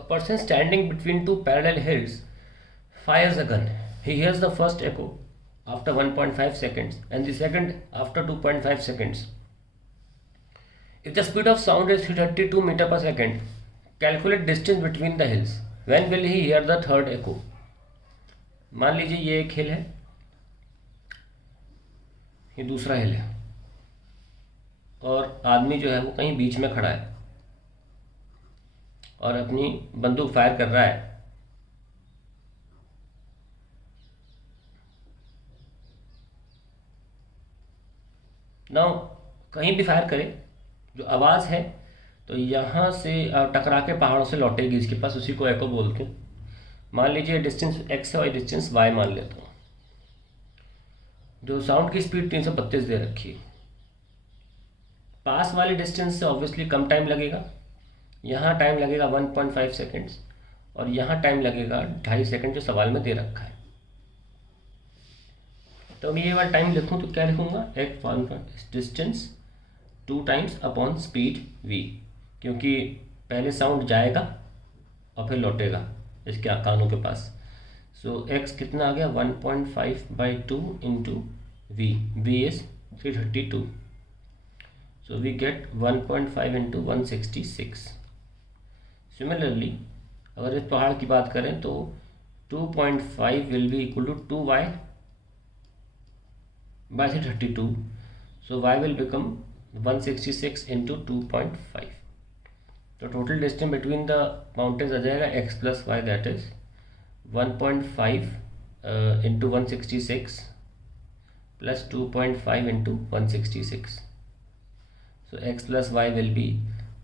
A person standing between two parallel hills fires a gun. He hears the first echo after 1.5 seconds and the second after 2.5 seconds. If the speed of sound is 32 meter per second, calculate distance between the hills. When will he hear the third echo? मान लीजिए ये एक हिल है, ये दूसरा हिल है और आदमी जो है वो कहीं बीच में खड़ा है और अपनी बंदूक फायर कर रहा है। नाउ कहीं भी फायर करे, जो आवाज़ है तो यहाँ से टकरा के पहाड़ों से लौटेगी इसके पास, उसी को एको बोलते हैं। मान लीजिए डिस्टेंस x है और डिस्टेंस y मान लेता हूँ। जो साउंड की स्पीड 332 दे रखी है, पास वाले डिस्टेंस से ऑब्वियसली कम टाइम लगेगा। यहाँ टाइम लगेगा 1.5 सेकेंड्स और यहाँ टाइम लगेगा 2.5 सेकेंड जो सवाल में दे रखा है। तो मैं ये वाला टाइम लिखूँ तो क्या लिखूँगा, distance 2 times upon speed v, क्योंकि पहले साउंड जाएगा और फिर लौटेगा इसके कानों के पास। सो x कितना आ गया, 1.5/2 into v is 332। So we get 1.5 into 166। Similarly अगर इस पहाड़ की बात करें तो 2.5 will be equal to 2y by 332। सो y विल बिकम 166 इंटू 2.5। तो total distance between the mountains आ जाएगा x plus y, that is 1.5 into 166 plus 2.5 into 166। So x plus y will be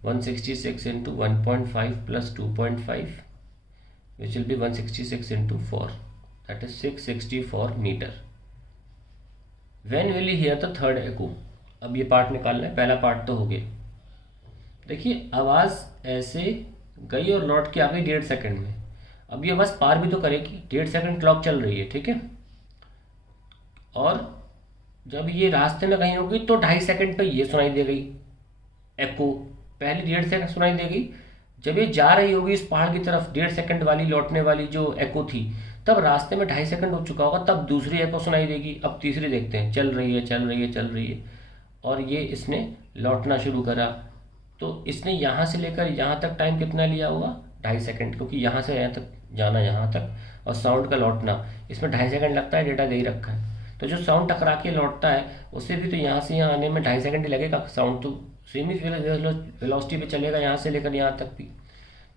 166 into 1.5 plus 2.5 which will be 166 into 4, that is 664 metre. When will you hear the third echo? अब ये part निकालना है, पहला part तो हो गया। देखिए आवाज़ ऐसे गई और लौट के आ गई 1.5 सेकेंड में। अब ये आवाज़ पार भी तो करेगी, 1.5 सेकेंड क्लॉक चल रही है, ठीक है। और जब ये रास्ते में कहीं होगी तो 2.5 सेकेंड पे ये सुनाई दे गई एको, पहले 1.5 सेकेंड सुनाई देगी। जब ये जा रही होगी इस पहाड़ की तरफ, 1.5 सेकेंड वाली लौटने वाली जो एको थी, तब रास्ते में 2.5 सेकेंड हो चुका होगा, तब दूसरी एको सुनाई देगी। अब तीसरी देखते हैं, चल रही है चल रही है चल रही है और ये इसने लौटना शुरू करा। तो इसने यहाँ से लेकर यहाँ तक टाइम कितना लिया होगा, 2.5 सेकेंड, क्योंकि यहाँ से यहाँ तक जाना, यहाँ तक, और साउंड का लौटना, इसमें 2.5 सेकेंड लगता है, डेटा दे ही रखा है। तो जो साउंड टकरा के लौटता है उसे भी तो यहाँ से यहाँ आने में 2.5 सेकेंड ही लगेगा। साउंड तो सेम ही वेलोसिटी पे चलेगा यहाँ से लेकर यहाँ तक भी,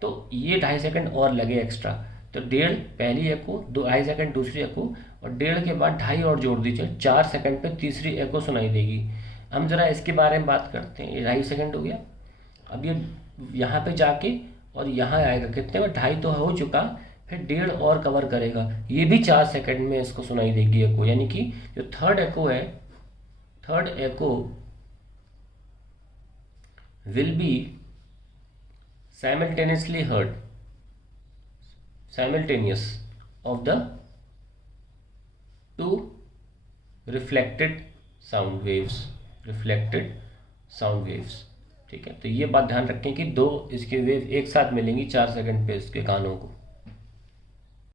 तो ये 2.5 सेकेंड और लगे एक्स्ट्रा। तो 1.5 पहली एको, 2.5 सेकेंड दूसरी एको, और 1.5 के बाद 2.5 और जोड़ दीजिए, 4 सेकेंड पे तीसरी एको सुनाई देगी। हम जरा इसके बारे में बात करते हैं। ये 2.5 सेकेंड हो गया, अब ये यहाँ पे जाके और यहाँ आएगा, कितने में 2.5 तो हो चुका, फिर 1.5 और कवर करेगा, ये भी 4 सेकेंड में इसको सुनाई देगी एको। यानी कि जो थर्ड एको है, third echo will be simultaneously heard, simultaneous of the 2 reflected sound waves, reflected sound waves, ठीक है। तो ये बात ध्यान रखें कि 2 इसके वेव एक साथ मिलेंगी 4 सेकंड पे इसके कानों को।